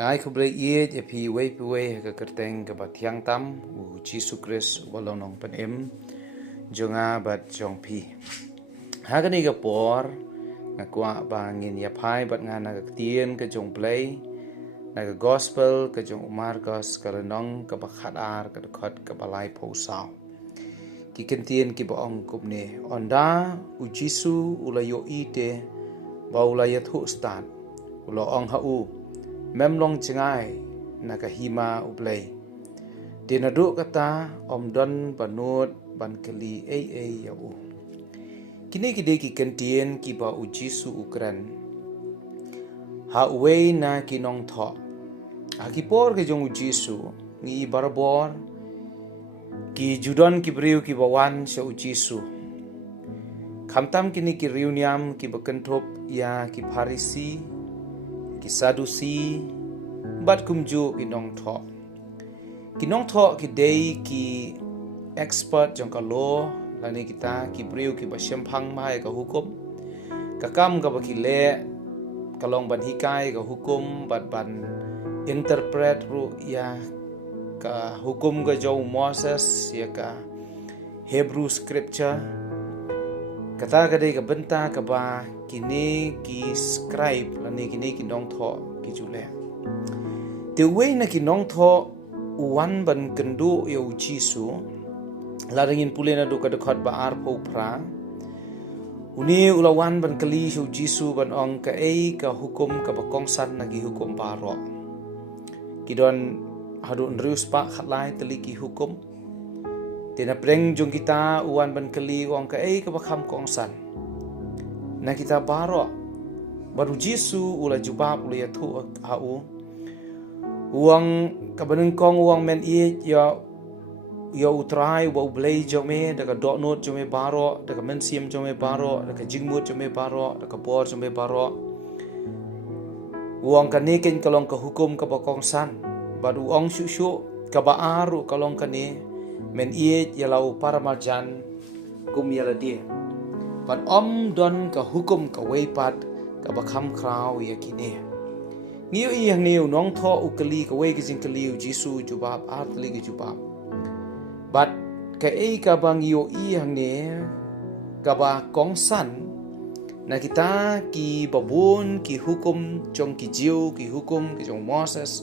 Ngai ku blai ye je pi wei ka kerteng ka bathiang tam u Jesus Christ walong nong pen em jonga bat jong pi. Hagani ka por nga kwa bangin ya phai bat nga na ka tien ka jong blai na ka gospel ka jong Marcos ka nong ka bakhat ar ka khot ka balai pho sao. Ki kentien ki ba ong kup ne onda u jisu ulayo ite ba ulaya thu stan ulo ong ha u mem long chengai na ka hima ublay dinadu kata om don banut ban keli ya u kini kide ki kentien ki ba u jisu ukran ha wei na ki nong tho ha ki por ke jong u jisu ngi barbor ki judon ki briu ki bawan sha u jisu khamtam kini ki reuniam ki bakentop ya ki Farisi ki Sadusi bat kumju ki nong tho ki dei ki expert jong ka lo lani kita ki briu ki basyam phang mai ka hukum ka kam ka ba ki le kalong ban hikai ka hukum bat ban interpret ru ya ka hukum ka jo Moses ya ka Hebrew scripture kata ka dei ka benta ka ba kini ki scribe lani kini ki nong tho ki jule the way na ki nong tho uwan ban kendu yo jisu laringin pulena do ka dekhot ba ar pho pra uni ulawan ban kali shu jisu ban ong ka ka hukum ka ba kongsan na ki hukum baro kidon hadun rius pa khatlai teli ki hukum tina preng jong kita uwan ban kali ong ka ka ba kham kongsan na kita baro baru jisu ula jubab ula yathu au uang kabaneng kong uang men ya utrai wa blai jome daga dot note jome baro daga men siam jome baro daga jingmut jome baro daga bor jome baro uang kaniken kalong ka hukum ka bakong san baru uang syu ka baaru kalong kani men ya lau paramarjan kum yala dia pan om don ka hukum ka weipat ka bakham kraw ya kine ngiu yang niu nong tho ukali ka wei kijing kali jisu jubab atli ki jubab bat ka ka bang yo yang ne ka ba kongsan na kita ki babun ki hukum jong ki jiu ki hukum ki jong Moses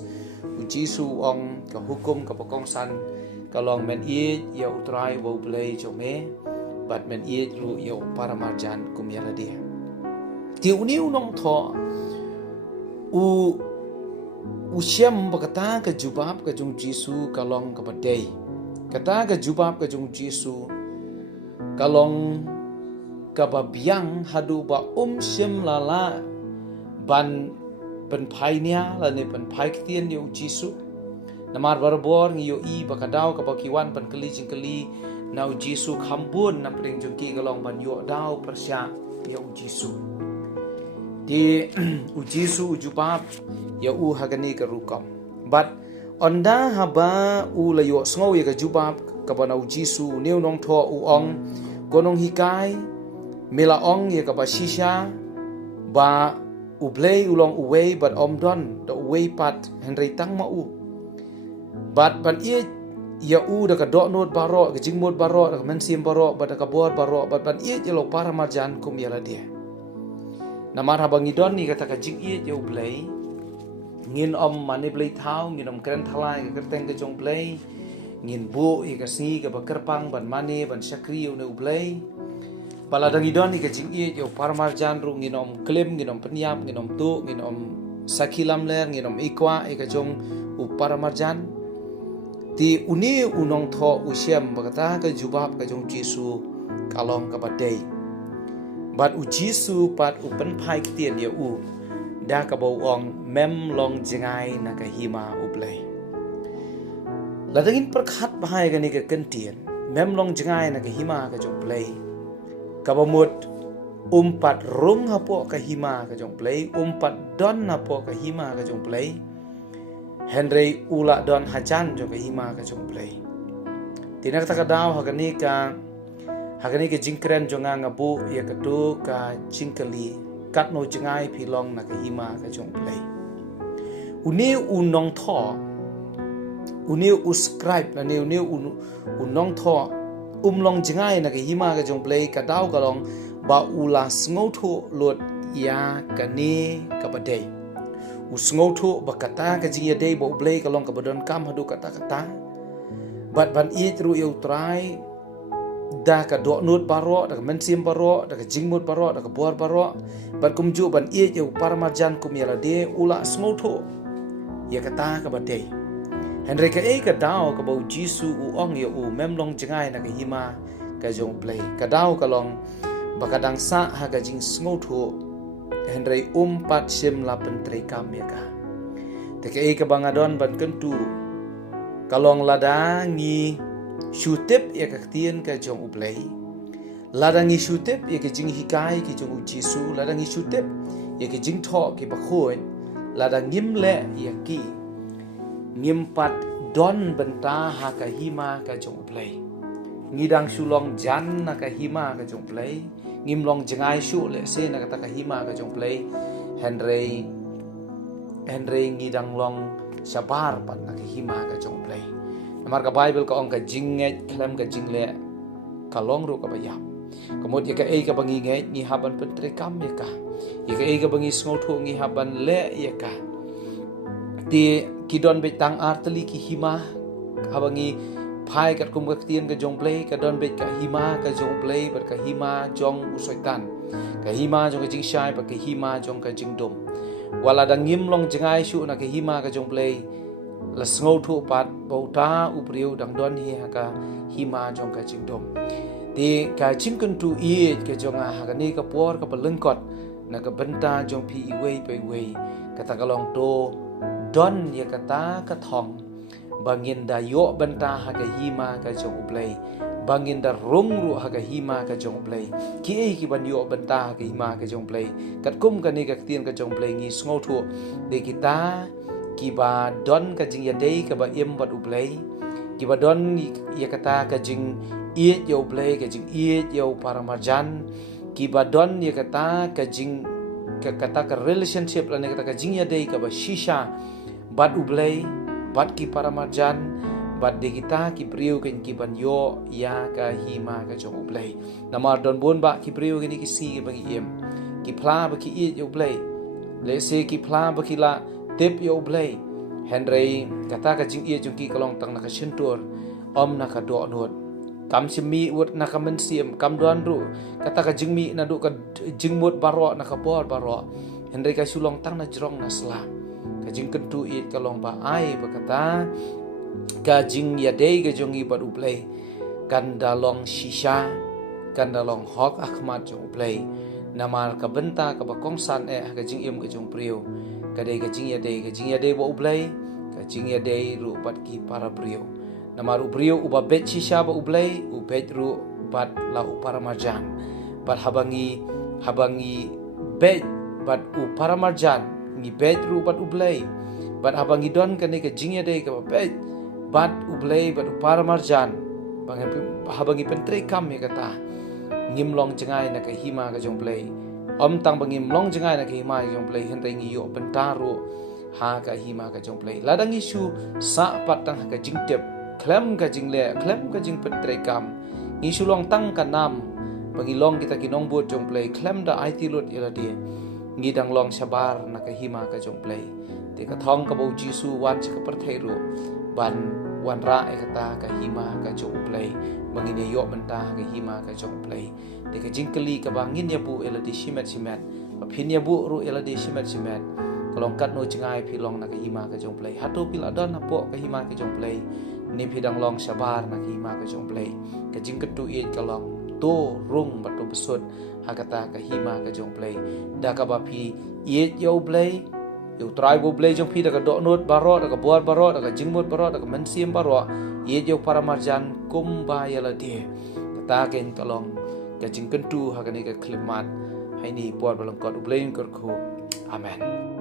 u jisu ong ka hukum ka bakongsan kalong men ya utrai wo blai jome bat men lu yo paramarjan kum yala dia ti uniu nong tho u siam bakata ka jubab ka jung jisu kalong ka badai kata ka jubab ka jung jisu kalong ka babiang hadu ba siam lala ban pen phainia la ne pen phaiktien yo jisu namar barbor ngi yo bakadau ka bakiwan pan kali jingkali nau jisu khambun na pring jungki kalong ban yo dau persya yo jisu di jisu jubab ya hagani ka rukam but onda haba layo sngo ya ka jubab ka banau jisu neu nong tho ong konong hikai mela ong ya ka basisha ba ublei ulong uwei but omdon the uwei pat henry tang ma but ban ya daga dot not baro ka jingmot baro daga mensim baro ba daga bor baro but ban ya lo para marjan kum yala dia namar habang idon ni kata ka jing ya ublei ngin om mani blai thau ngin om kren thalai ka kerteng ka jong blai ngin bu ka si ka bakerpang ban mani ban sakri ne ublei pala dang idon ni ka jing yo parmarjan ru ngin om klem ngin om penyap ngin om tu ngin om sakilam ler ngin om ikwa ka jong u parmarjan ti uni unong tho usiam bakata ka jubab ka jong jisu kalong ka badai bat u jisu pat u pen phai kitien ya da ka bau ong mem long jengai na ka hima ublai ladangin perkhat bahai ka ni ka kentien mem long jengai na ka hima ka jong play ka bamut umpat rung hapo ka hima ka jong play umpat don hapo ka hima ka jong play Henry ula don hajan jong ka hima ka jong play tinak ta ka daw hagani ka jingkren jonga ngabu ya ka tu ka jingkali kat no jengai pilong na ka hima ka jong play uneu unong tho uneu uscribe na uneu unong tho long jingai na ke hima ka jong play ka dau ka long ba ula sngo tho lot ya ka ne ka badai usngo tho ba kata ka jing ya dei bo play ka long ka badon kam hadu kata bat ban I tru eu try da ka do nut baro da ka mensim baro da ka jingmut baro da ka bor baro bat kumju ban I eu parmarjan kum ya la de ula sngo tho ya kata ka badai Henry ka ka dao ka bau Jisu u ong ya u memlong jengai na ka hima ka jong play ka dao ka long bakadang sa ha ka jing sngo tho Henry pat sim la pentre kam ya ka te ka bangadon ban kentu kalong lada ngi shutep ya ka tien ka jong u play lada ngi shutep ya ka jing hikai ki jong u Jisu lada ngi shutep ya ka jing tho ki ba khoi lada ngim le ya ki ngimpat don benta ha ka hima ka jong play ngidang sulong jan na ka hima ka jong play ngimlong jengai su le se na ka hima ka jong play Henry ngidang long sabar pat na ka hima ka jong play namar ka Bible ka ong ka jinget klam ka jingle ka long ru ka bayam kamot ya ka bangi ngai ni haban pentre kam ya ka ka bangi sngo tho ngi haban le ya ka ti kidon betang arteli ki hima habangi phai kat kum ka tien ka jong play ka don bet ka hima ka jong play ber ka hima jong usoitan ka hima jong ka jing shai ba ka hima jong ka jing dom wala da ngim long jengai su na ka hima ka jong play la sngo thu pat bauta upriu dang don hi ha ka hima jong ka jing dom ti ka chim kun tu I ka jong ha ka ni ka por ka balengkot na ka benta jong pi I wei pe wei ka ta ka long to don ya kata ka thong bangin da yo benta ha ka hima ka jong uplay bangin da rung ru ha ka hima ka jong uplay ki ban yo benta ha ka hima ka jong uplay kat kum ka ni ka tien ka jong uplay ngi sngo thu de kita ki ba don ka jing ya dei ka ba im bat uplay ki ba don ya kata ka jing I yo uplay ka jing I yo paramarjan ki ba don ya kata ka jing ka kata ka relationship la ne kata ka jing ya dei ka ba shisha bat ublay bat ki paramarjan bat de kita ki priu ken ki ban yo ya ka hima ka jong ublay namar don bon ba ki priu ken ki si ba ki em ki pla ba ki I yo ublay le se ki pla ba ki la tep yo ublay Henry kata ka jing I jong ki kalong tang na ka shentur na ka do not kam simi wot na ka mensiam kam don ru kata ka jingmi na du ka jingmut baro na ka bor baro Henry ka sulong tang na jrong na sla ka jing kentu I kalong ba ai ba kata ka jing ya dei ka jongi ba du play kan dalong shisha kan dalong hok akhmat jong play namar ka benta ka ba kongsan ka jing im ka jong priu ka dei ka jing ya dei ba play ka jing ya dei ru bat ki para priu namar ubriu uba bet shisha ba ublay ubet ru bat la uparamarjan bat habangi bet bat uparamarjan ngi bet ru bat ublay bat habangi don kane ka jingya dei ka bet bat ublay bat uparamarjan bang habangi pentre kam ya kata ngimlong jengai na ka hima ka jong play tang bangim long jengai na ka hima ka jong play hentai ngi yo bentaru ha ka hima ka jong play ladang isu sa patang ka jingtep klem ka jingle klem ka jing petre kam ni sulong tang ka nam pangilong kita kinong buat jong play klem da IT lot ila dia ngi dang long sabar na ka hima ka jong play te ka thong ka bau Jisu wan ka perthai ro ban wan ra kata ka hima ka jong play mangine yo benta ka hima ka jong play te ka jingkeli ka bangin ya bu ila di simet phin ya bu ru ila di simet kalong kat no jengai pilong na ka hima ka jong play hato pila don na po ka hima ka jong play ni pidang long sabar na ka hima ka jong play ka jing ketu I kalong to rung batu besut hakata ka hima ka jong play da ka ba phi I yo play yo try bo play jong phi da ka do not baro da ka buat baro da ka jingmut baro da ka mensim baro I yo paramarjan kum ba yala dia kata ken kalong ka jing kentu hakani ka klimat hai ni puat balong kot ublay ko amen